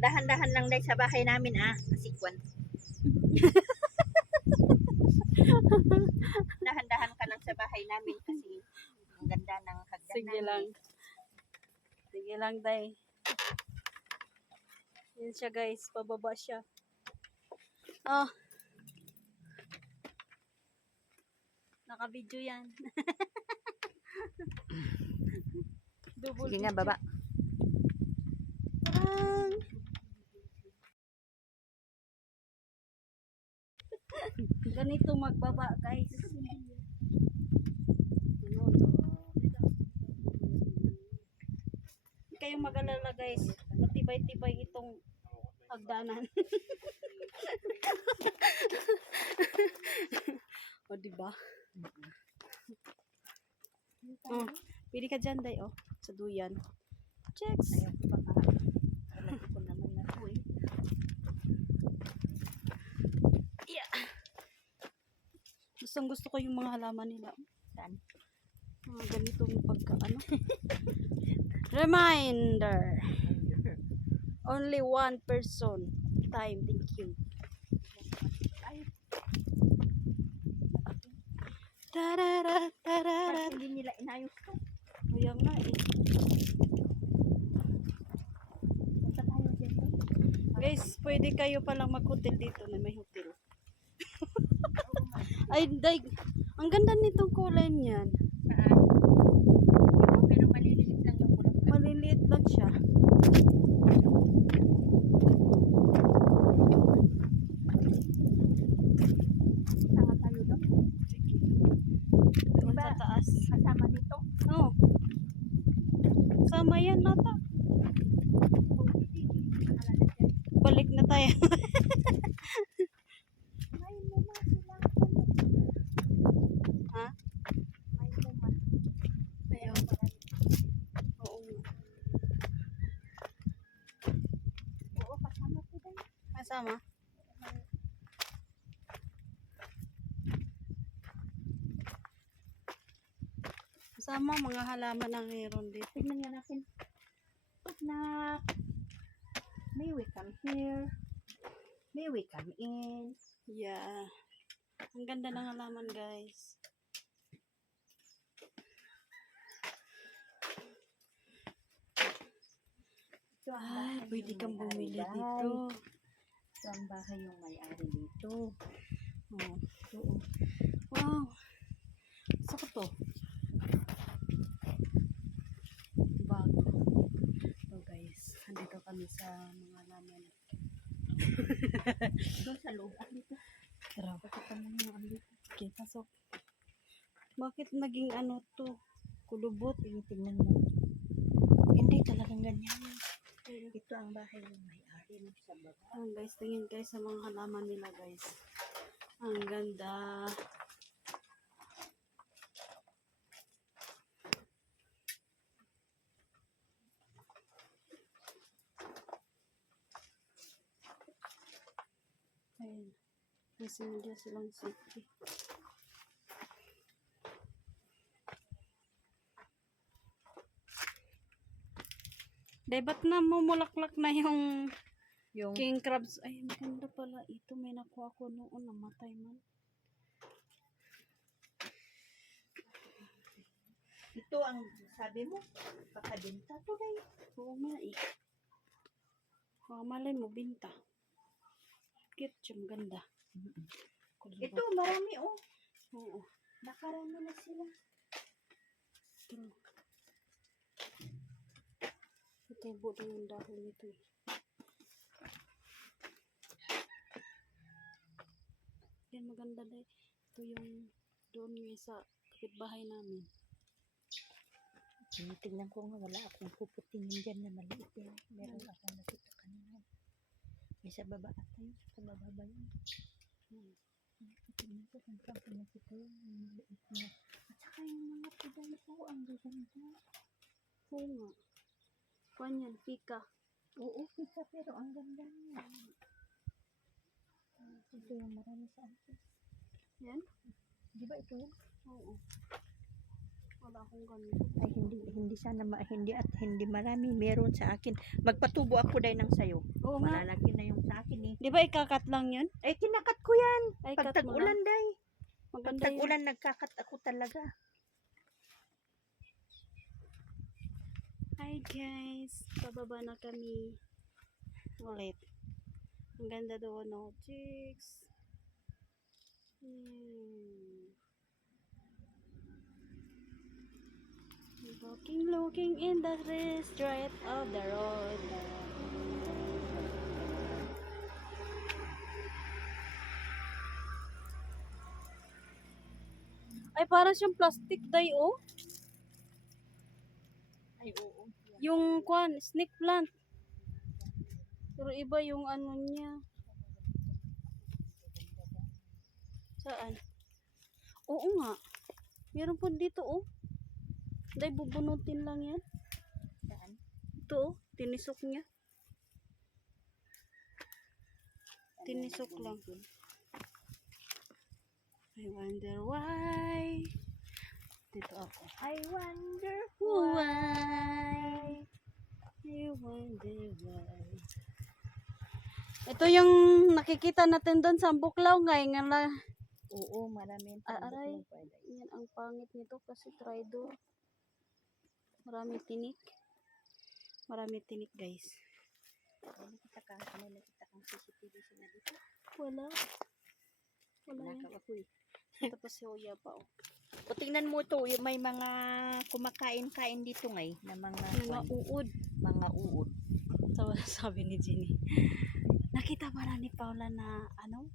Dahan-dahan lang dahil sa bahay namin kasi kwan. Dahan-dahan ka lang sa bahay namin kasi ang ganda ng hagdan Sige namin. lang. Sige lang, day. Yan siya, guys. Pababa siya. Oh. Naka-video yan. Double Sige nga, video. baba. Parang... Ganito magbaba, guys. Hindi kayong mag-alala, guys. Matibay-tibay itong hagdanan. O, diba? Oh, pili ka dyan, day, oh. Sa duyan. Checks. Ayaw ko baka. Alam ko naman na ito eh. Yeah. Gustong gusto ko yung mga halaman nila. Saan? Mga ganitong pagka, ano? Reminder. Only one person. Time. Thank you. Tarara, tarara. Bakit hindi nila inayos ko? Kaya nga eh. Punta tayo dito. Guys, pwede kayo palang mag-hotel dito na may hotel. Ay, day. Ang ganda nitong kulay niyan. Saan? Pero maliliit lang yung kulak. Maliliit lang siya. Sanga tayo doon. Doon sa taas. Kasama nito. Oo. Sama yan nata. Balik na tayo. May muma sila. Ha? May muma. Ayun. Oo. Oo, kasama ko din. Kasama? Kasama mga halaman na meron dito. Tignan nga natin. Na may we come here. May we come in. Yeah. Ang ganda ng halaman, guys. Ito ang Ay, bahay pwede ng kang may-ari, bumili guys. dito. Ito ang bahay yung may-ari dito. Oh. Oo. Wow. Saka to. Bago. So guys, andito kami sa mga halaman. Doon sa loob. At dito. Tara. Pakita mo yung ano dito. Okay, pasok. Bakit naging ano to? Kulubot. Tingnan mo. Hindi talagang ganyan. Ito ang bahay ng may-ari ng sa baba. Ayan guys, tingin guys sa mga halaman nila guys. Ang ganda. Ayan. Kasi nandiyan silang city. Day, ba't na mumulaklak na yung Yung king crabs? Ay, maganda pala. Ito may nakuha ko noon. Namatay man. ito ang sabi mo. Pakabenta to guys. Oo nga eh. Malay mo, binta. Cute siya, maganda. Kulubot. Ito marami oh. Oo. Nakarami na sila. Ito. Tutubo din yung dahon nito eh. Yan, maganda dahil. Ito yung doon yung sa kapitbahay namin. Tingnan ko nga wala akong puputingin dyan na maliit yan. Meron akong nakita kanina. May sa baba at tayo. Sa baba ba yun? Tingnan ko kung saan ko nakita yun. Maliit na. At saka yung mga pidal ko ang gaganda. Oo nga. Kuan yan, pika. Oo, pisa pero ang ganda niya. Ito yung marami sa akin. Yan? Di ba ito yan? Oo. Wala akong ganito. Ay, hindi sana hindi at hindi marami. Meron sa akin. Magpatubo ako dahil ng sayo. Oo nga. Malalaki na yung sa akin eh. Di ba ikakat lang yun? Ay, kinakat ko yan. Ay, Pag cut mo tag-ulan lang. day. Pag Maganda yun. tag-ulan, nagkakat ako talaga. Hi guys, pababa na kami ulit. Ang ganda doon, no? Chicks. Looking in the straight of the road. Ay, parang siyang plastic dye, oh. Ay, oo. Yung kwan, snake plant. Pero iba yung ano niya. Saan? Oo nga. Meron po dito, oh. Dahil bubunutin lang yan. Saan? Ito, oh. Tinisok niya. Tinisok lang. I wonder why. Dito ako. I wonder Why? I wonder why. Ito yung nakikita natin doon sa Buklaw ngayon nga na. Oo, marami. Aray. Yan ang pangit nito kasi traitor. Marami tinik. Marami tinik, guys. Nakita kang CCTV sila dito. Wala. Wala yan. Nakaka ako eh. Ito pa si Oya pa, oh. O tingnan mo to, may mga kumakain-kain dito ngay na mga uod. mga uod. Sabi ni Jenny. Nakita ba na ni Paula na ano?